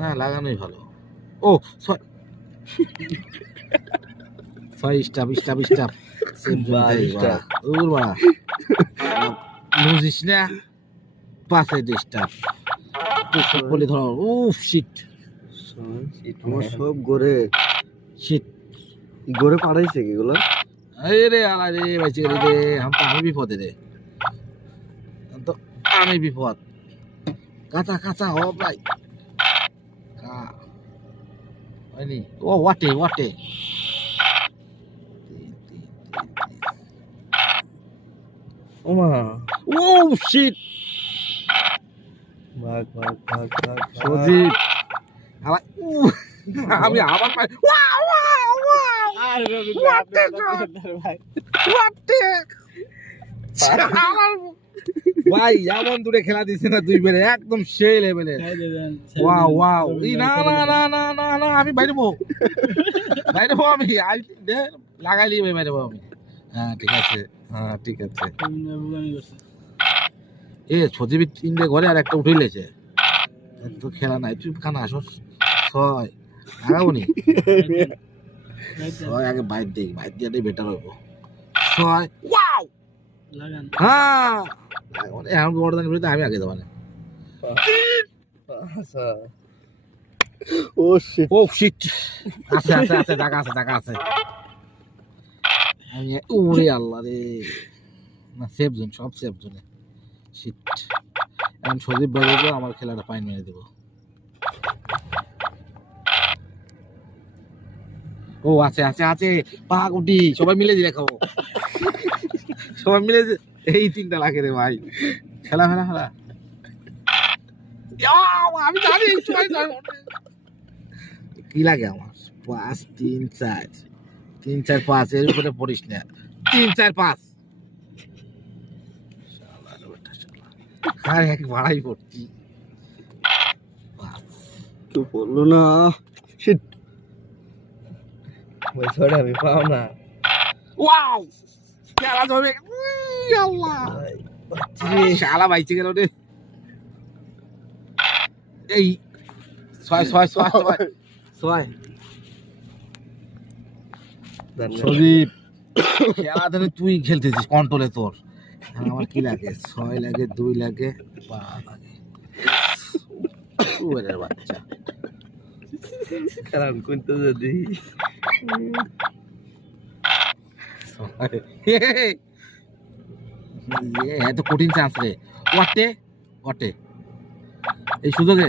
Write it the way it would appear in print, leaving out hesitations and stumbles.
হ্যাঁ লাগানোই ভালো। ও ছয় স্টাফ স্টাফ স্টাফ সেম জুনটাই বাড়া ওর বাড়া বুঝিস না পাশে স্টাফ বলে ধরো উফ শিট আমার সব গড়ে শিট গড়ে পাঠাইছে কি এগুলো রে আলা রে বাইচে গেলি রে আমি বিপদে রে তো আমি বিপদ কাঁচা কাঁচা হ ভাই হয়নি ও ওয়াটে ওমা ও শিট ভাগ ভাগ ভাগ ভাগ সজীব আমি আবার পাই ভাই এমন দূরে খেলা দিছে না দুই বেড়ে একদম সেই লেভেলের ওয়াও ওয়াও এই না না না না না না আমি বাইরেবো আমি লাগাইলি বাইরেবো আমি হ্যাঁ ঠিক আছে এ সজীব তিনটে ঘরে আর একটা উঠে লেছে তো খেলা নাই তুই খানা আসস ছয় লাগাবো নি ছয় আগে বাইর দিয়ে বেটার হইব ছয় ওয়াও হ্যাঁ এখন বড়দান বিরুদ্ধে আমি আগে দেবো ও শিট ও শিট আছে টাকা আছে আমি ওরে আল্লাহ রে না সেফ জোন সব সেফ জোনে শিট এখন সজীব বলবো আমার খেলাটা পাইন মেরে দেবো ও আছে পাগুটি সবাই মিলে দিলে খাবো সবাই মিলে এই তিনটা লাগে রে ভাই খেলা আমি জানি কি লাগে আমার 5 3 4 5 এর উপরে পড়িস না 3 4 5 আর এক বাড়াই পড়ছি তো বললো না শিট ওই ছড়ে আমি পাও না ওয়াও খেলা যাবে আল্লাহ শালা বাইচে গেল রে এই ছয় সজীব খেলা ধরে তুই খেলতেছিস কন্ট্রোলে তোর আমার কি লাগে 6 লাগে 2 লাগে 5 লাগে ওরে বাচ্চা কারণ কোনটা যদি এত কঠিন চান্স রে ওয়াটে এই সুযোগে